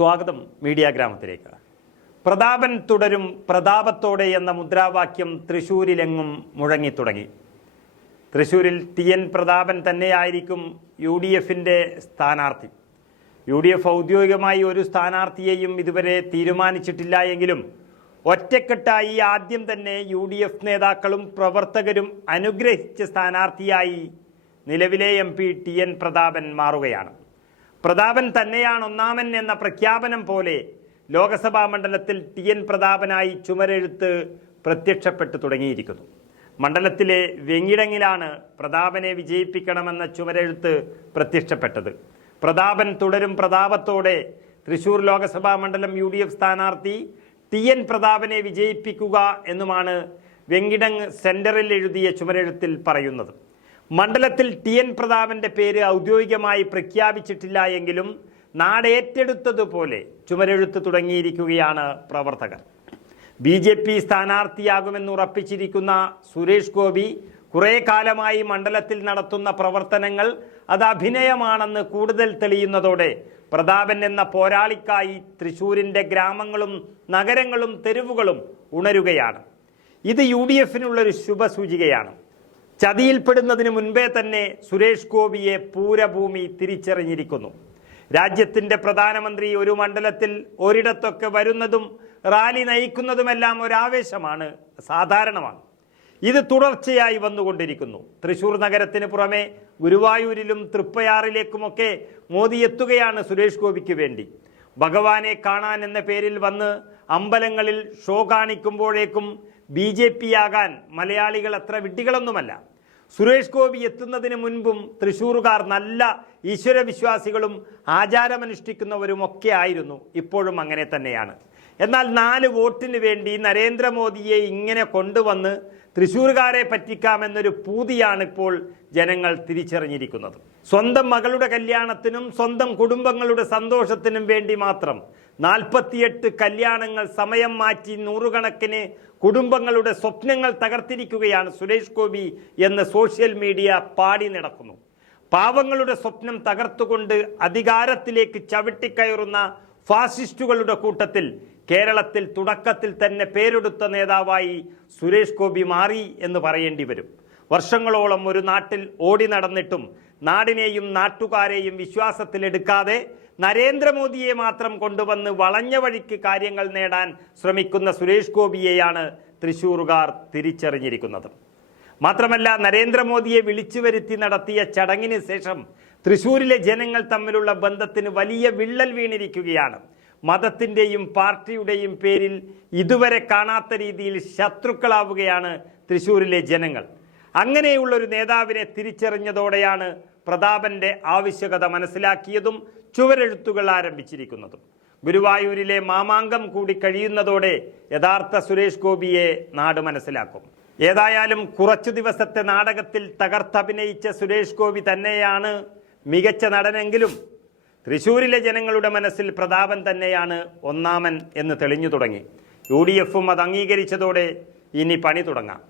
സ്വാഗതം മീഡിയ ഗ്രാമത്തിലേക്ക്. പ്രതാപൻ തുടരും പ്രതാപത്തോടെ എന്ന മുദ്രാവാക്യം തൃശൂരിലെങ്ങും മുഴങ്ങിത്തുടങ്ങി തൃശൂരിൽ ടി എൻ പ്രതാപൻ തന്നെയായിരിക്കും യു ഡി എഫിന്റെ സ്ഥാനാർത്ഥി. യു ഡി എഫ് ഔദ്യോഗികമായി ഒരു സ്ഥാനാർത്ഥിയെയും ഇതുവരെ തീരുമാനിച്ചിട്ടില്ല എങ്കിലും ഒറ്റക്കെട്ടായി ആദ്യം തന്നെ യു ഡി എഫ് നേതാക്കളും പ്രവർത്തകരും അനുഗ്രഹിച്ച സ്ഥാനാർത്ഥിയായി നിലവിലെ M P T N Prathapan മാറുകയാണ്. പ്രതാപൻ തന്നെയാണ് ഒന്നാമൻ എന്ന പ്രഖ്യാപനം പോലെ ലോകസഭാ മണ്ഡലത്തിൽ ടി എൻ പ്രതാപനായി ചുമരെഴുത്ത് പ്രത്യക്ഷപ്പെട്ടു തുടങ്ങിയിരിക്കുന്നു. മണ്ഡലത്തിലെ വെങ്ങിടങ്ങിലാണ് പ്രതാപനെ വിജയിപ്പിക്കണമെന്ന ചുമരെഴുത്ത് പ്രത്യക്ഷപ്പെട്ടത്. പ്രതാപൻ തുടരും പ്രതാപത്തോടെ തൃശൂർ ലോകസഭാ മണ്ഡലം യു ഡി എഫ് സ്ഥാനാർത്ഥി ടി എൻ പ്രതാപനെ വിജയിപ്പിക്കുക എന്നുമാണ് വെങ്കിടങ് സെന്ററിൽ എഴുതിയ ചുമരെഴുത്തിൽ പറയുന്നത്. മണ്ഡലത്തിൽ ടി എൻ പ്രതാപന്റെ പേര് ഔദ്യോഗികമായി പ്രഖ്യാപിച്ചിട്ടില്ല എങ്കിലും നാടേറ്റെടുത്തതുപോലെ ചുമരെഴുത്ത് തുടങ്ങിയിരിക്കുകയാണ് പ്രവർത്തകർ. ബി ജെ പി സ്ഥാനാർത്ഥിയാകുമെന്ന് ഉറപ്പിച്ചിരിക്കുന്ന സുരേഷ് ഗോപി കുറേ കാലമായി മണ്ഡലത്തിൽ നടത്തുന്ന പ്രവർത്തനങ്ങൾ അത് അഭിനയമാണെന്ന് കൂടുതൽ തെളിയുന്നതോടെ പ്രതാപൻ എന്ന പോരാളിക്കായി തൃശൂരിന്റെ ഗ്രാമങ്ങളും നഗരങ്ങളും തെരുവുകളും ഉണരുകയാണ്. ഇത് യു ഡി എഫിനുള്ളൊരു ശുഭസൂചികയാണ്. ചതിയിൽപ്പെടുന്നതിന് മുൻപേ തന്നെ സുരേഷ് ഗോപിയെ പൂരഭൂമി തിരിച്ചറിഞ്ഞിരിക്കുന്നു. രാജ്യത്തിന്റെ പ്രധാനമന്ത്രി ഒരു മണ്ഡലത്തിൽ ഒരിടത്തൊക്കെ വരുന്നതും റാലി നയിക്കുന്നതുമെല്ലാം ഒരാവേശമാണ് സാധാരണമാണ്. ഇത് തുടർച്ചയായി വന്നുകൊണ്ടിരിക്കുന്നു. തൃശൂർ നഗരത്തിന് പുറമെ ഗുരുവായൂരിലും തൃപ്പയാറിലേക്കുമൊക്കെ മോദി എത്തുകയാണ് സുരേഷ് ഗോപിക്ക് വേണ്ടി. ഭഗവാനെ കാണാൻ എന്ന പേരിൽ വന്ന് അമ്പലങ്ങളിൽ ഷോ കാണിക്കുമ്പോഴേക്കും ബി ജെ പി ആകാൻ മലയാളികൾ അത്ര വിഡ്ഢികളൊന്നുമല്ല. സുരേഷ് ഗോപി എത്തുന്നതിന് മുൻപും തൃശ്ശൂറുകാർ നല്ല ഈശ്വരവിശ്വാസികളും ആചാരമനുഷ്ഠിക്കുന്നവരും ഒക്കെ ആയിരുന്നു ഇപ്പോഴും അങ്ങനെ തന്നെയാണ്. എന്നാൽ നാല് വോട്ടിന് വേണ്ടി നരേന്ദ്രമോദിയെ ഇങ്ങനെ കൊണ്ടുവന്ന് തൃശ്ശൂർകാരെ പറ്റിക്കാമെന്നൊരു പൂതിയാണ് ഇപ്പോൾ ജനങ്ങൾ തിരിച്ചറിഞ്ഞിരിക്കുന്നത്. സ്വന്തം മകളുടെ കല്യാണത്തിനും സ്വന്തം കുടുംബങ്ങളുടെ സന്തോഷത്തിനും വേണ്ടി മാത്രം നാൽപ്പത്തിയെട്ട് കല്യാണങ്ങൾ സമയം മാറ്റി നൂറുകണക്കിന് കുടുംബങ്ങളുടെ സ്വപ്നങ്ങൾ തകർത്തിരിക്കുകയാണ് സുരേഷ് ഗോപി എന്ന് സോഷ്യൽ മീഡിയ പാടി നടക്കുന്നു. പാവങ്ങളുടെ സ്വപ്നം തകർത്തുകൊണ്ട് അധികാരത്തിലേക്ക് ചവിട്ടിക്കയറുന്ന ഫാസിസ്റ്റുകളുടെ കൂട്ടത്തിൽ കേരളത്തിൽ തുടക്കത്തിൽ തന്നെ പേരെടുത്ത നേതാവായി സുരേഷ് ഗോപി മാറി എന്ന് പറയേണ്ടി വരും. വർഷങ്ങളോളം ഒരു നാട്ടിൽ ഓടി നടന്നിട്ടും നാടിനെയും നാട്ടുകാരെയും വിശ്വാസത്തിലെടുക്കാതെ നരേന്ദ്രമോദിയെ മാത്രം കൊണ്ടുവന്ന് വളഞ്ഞ വഴിക്ക് കാര്യങ്ങൾ നേടാൻ ശ്രമിക്കുന്ന സുരേഷ് ഗോപിയെയാണ് തൃശൂറുകാർ തിരിച്ചറിഞ്ഞിരിക്കുന്നത്. മാത്രമല്ല നരേന്ദ്രമോദിയെ വിളിച്ചു വരുത്തി നടത്തിയ ചടങ്ങിന് ശേഷം തൃശൂരിലെ ജനങ്ങൾ തമ്മിലുള്ള ബന്ധത്തിന് വലിയ വിള്ളൽ വീണിരിക്കുകയാണ്. മതത്തിന്റെയും പാർട്ടിയുടെയും പേരിൽ ഇതുവരെ കാണാത്ത രീതിയിൽ ശത്രുക്കളാവുകയാണ് തൃശൂരിലെ ജനങ്ങൾ. അങ്ങനെയുള്ളൊരു നേതാവിനെ തിരിച്ചറിഞ്ഞതോടെയാണ് പ്രതാപന്റെ ആവശ്യകത മനസ്സിലാക്കിയതും ചുവരെഴുത്തുകൾ ആരംഭിച്ചിരിക്കുന്നതും. ഗുരുവായൂരിലെ മാമാങ്കം കൂടി കഴിയുന്നതോടെ യഥാർത്ഥ സുരേഷ് ഗോപിയെ നാട് മനസ്സിലാക്കും. ഏതായാലും കുറച്ചു ദിവസത്തെ നാടകത്തിൽ തകർത്തഭിനയിച്ച സുരേഷ് ഗോപി തന്നെയാണ് മികച്ച നടനെങ്കിലും തൃശൂരിലെ ജനങ്ങളുടെ മനസ്സിൽ പ്രതാപൻ തന്നെയാണ് ഒന്നാമൻ എന്ന് തെളിഞ്ഞു തുടങ്ങി. യു ഡി എഫും അത് അംഗീകരിച്ചതോടെ ഇനി പണി തുടങ്ങാം.